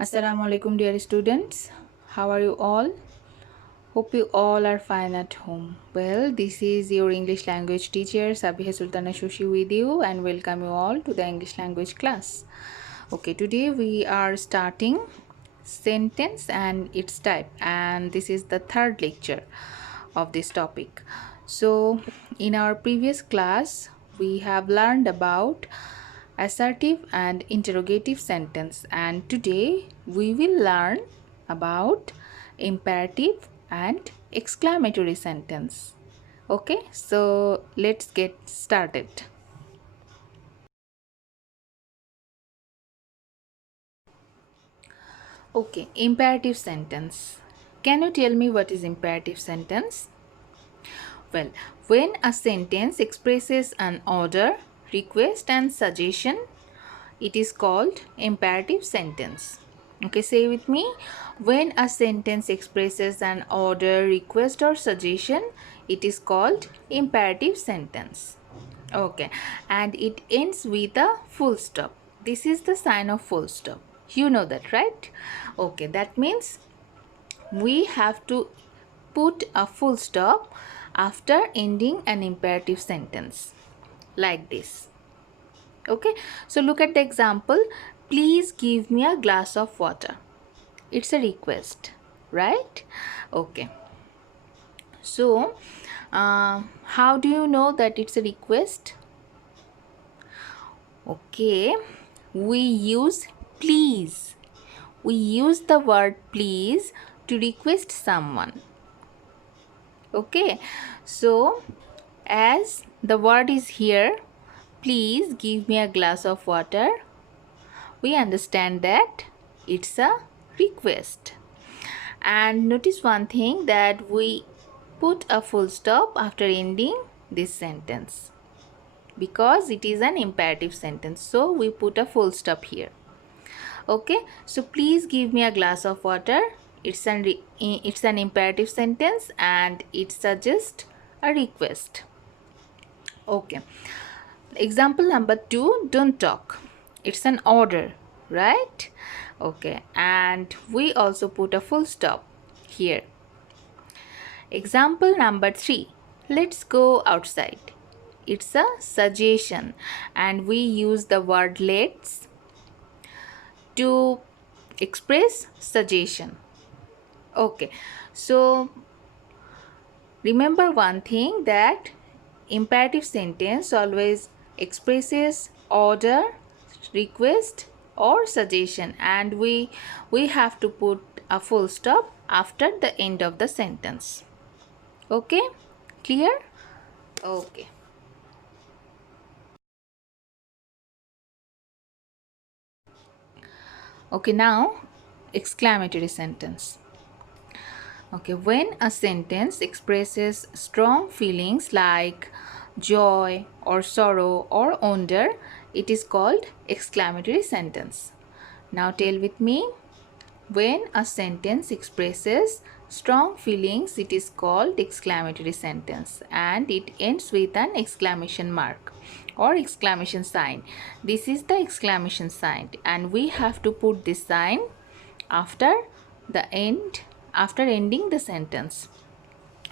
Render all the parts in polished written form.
Assalamu alaikum dear students. How are you all? Hope you all are fine at home. Well, this is your English language teacher Sabiha Sultana Shoshi with you and welcome you all to the English language class. Okay, today we are starting sentence and its type, and this is the third lecture of this topic. So, in our previous class we have learned about assertive and interrogative sentence, and today we will learn about imperative and exclamatory sentence. Okay, so let's get started. Okay, imperative sentence. Can you tell me what is imperative sentence? Well, when a sentence expresses an order, request and suggestion, it is called imperative sentence. Okay, say with me. When a sentence expresses an order, request or suggestion, it is called imperative sentence. Okay, and it ends with a full stop. This is the sign of full stop. You know that, right? Okay, that means we have to put a full stop after ending an imperative sentence like this. Okay, so look at the example. Please give me a glass of water. It's a request, right? Okay, so how do you know that it's a request? Okay, we use please. We use the word please to request someone. Okay, so as the word is here, please give me a glass of water, we understand that it's a request. And notice one thing, that we put a full stop after ending this sentence because it is an imperative sentence, so we put a full stop here. Okay, so please give me a glass of water, it's an imperative sentence and it suggests a request. Okay, example number 2, don't talk, it's an order, right? Okay, and we also put a full stop here. Example number 3, let's go outside, it's a suggestion and we use the word let's to express suggestion. Okay, so remember one thing, that imperative sentence always expresses order, request or suggestion, and we have to put a full stop after the end of the sentence. Okay, clear? Okay. Okay, now exclamatory sentence. Okay, when a sentence expresses strong feelings like joy or sorrow or wonder, it is called exclamatory sentence. Now tell with me. When a sentence expresses strong feelings, it is called exclamatory sentence and it ends with an exclamation mark or exclamation sign. This is the exclamation sign and we have to put this sign after ending the sentence.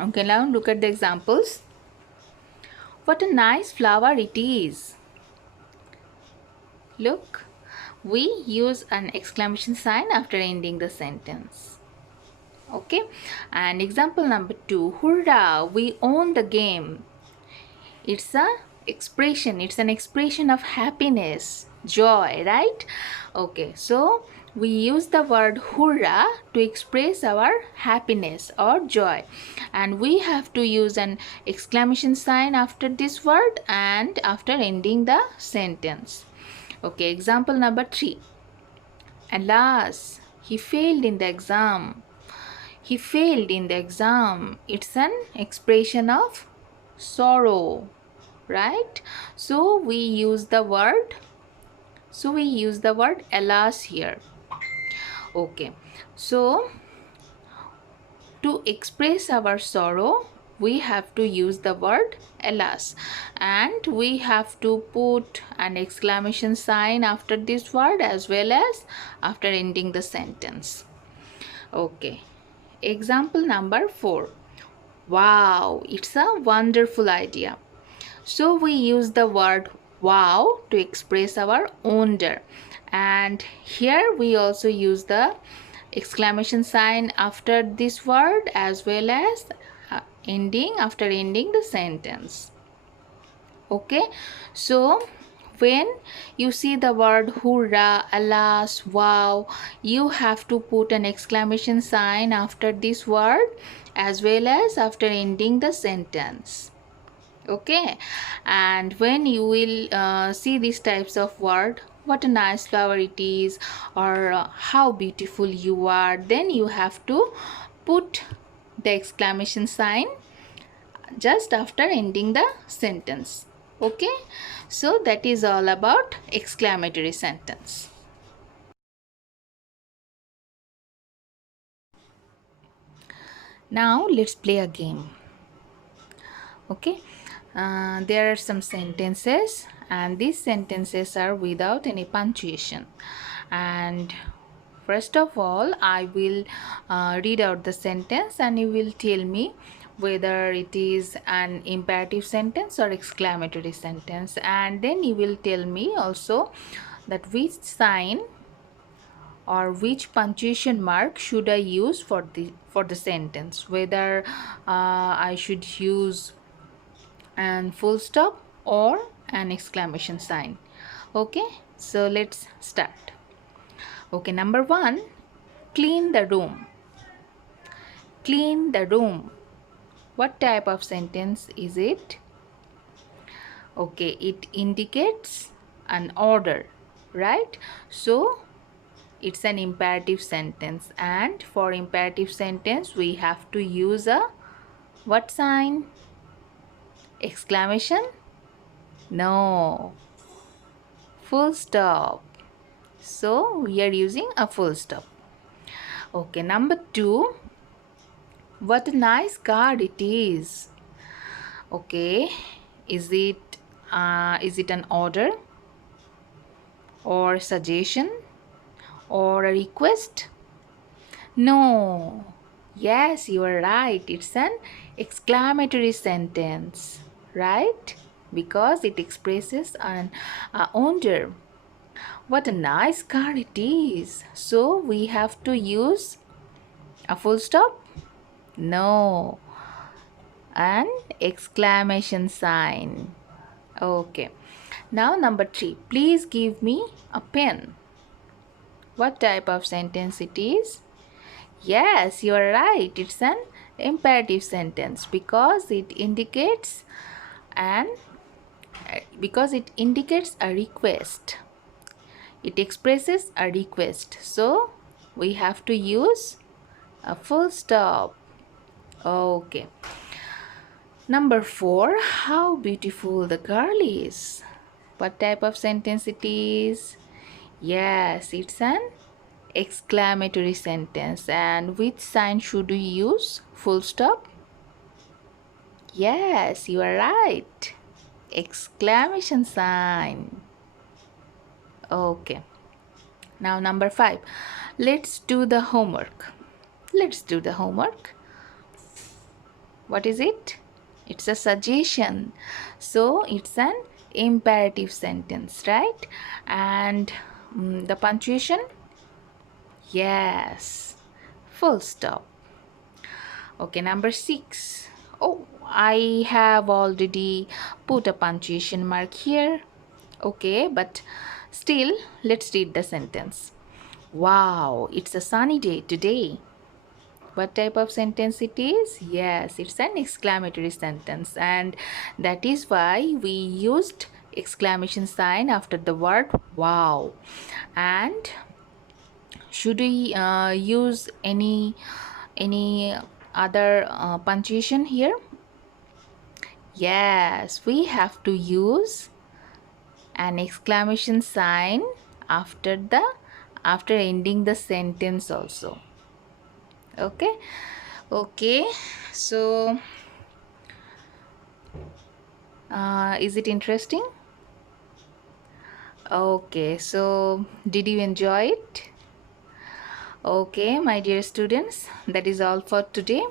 Okay, now look at the examples. What a nice flower it is. Look, we use an exclamation sign after ending the sentence. Okay, and example number 2, hurrah, we own the game. It's an expression of happiness, joy, right? Okay, so we use the word hurrah to express our happiness or joy, and we have to use an exclamation sign after this word and after ending the sentence. Okay, example number 3, alas, he failed in the exam. He failed in the exam. It's an expression of sorrow, right? So we use the word alas here. Okay, so to express our sorrow, we have to use the word alas, and we have to put an exclamation sign after this word as well as after ending the sentence. Okay, example number 4. Wow, it's a wonderful idea. So we use the word wow to express our wonder, and here we also use the exclamation sign after this word as well as after ending the sentence. Okay, so when you see the word hurrah, alas, wow, you have to put an exclamation sign after this word as well as after ending the sentence. Okay, and when you will see these types of word, what a nice flower it is, or how beautiful you are, then you have to put the exclamation sign just after ending the sentence. Okay, so that is all about exclamatory sentence. Now let's play a game. Okay, there are some sentences, and these sentences are without any punctuation. And first of all, I will read out the sentence, and you will tell me whether it is an imperative sentence or exclamatory sentence, and then you will tell me also that which sign or which punctuation mark should I use for the sentence, whether I should use an full stop or an exclamation sign. Okay, so let's start. Okay, number 1, clean the room. Clean the room. What type of sentence is it? Okay, it indicates an order, right? So it's an imperative sentence, and for imperative sentence we have to use a what sign? Exclamation? No. Full stop. So we are using a full stop. Okay, number 2, what a nice card it is. Okay, is it an order or suggestion or a request? No. Yes, you are right. It's an exclamatory sentence, right? Because it expresses an wonder. What a nice car it is. So we have to use a full stop? No. An exclamation sign. Okay. Now number 3. Please give me a pen. What type of sentence it is? Yes, you are right. It's an imperative sentence because it indicates a request. It expresses a request. So we have to use a full stop. Okay. Number 4, how beautiful the girl is. What type of sentence it is? Yes, it's an exclamatory sentence. And which sign should we use? Full stop? Yes, you are right. Exclamation sign. Okay. Now number 5. Let's do the homework. Let's do the homework. What is it? It's a suggestion. So it's an imperative sentence, right? And the punctuation? Yes. Full stop. Okay, number 6. Oh, I have already put a punctuation mark here. Okay, but still, let's read the sentence. Wow, it's a sunny day today. What type of sentence it is? Yes, it's an exclamatory sentence, and that is why we used exclamation sign after the word wow. And should we use any other punctuation here? Yes, we have to use an exclamation sign after ending the sentence also. Okay, so Is it interesting? Okay, so did you enjoy it? Okay, my dear students, that is all for today.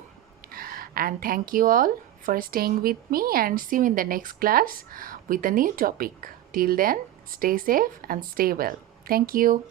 And thank you all for staying with me, and see you in the next class with a new topic. Till then, stay safe and stay well. Thank you.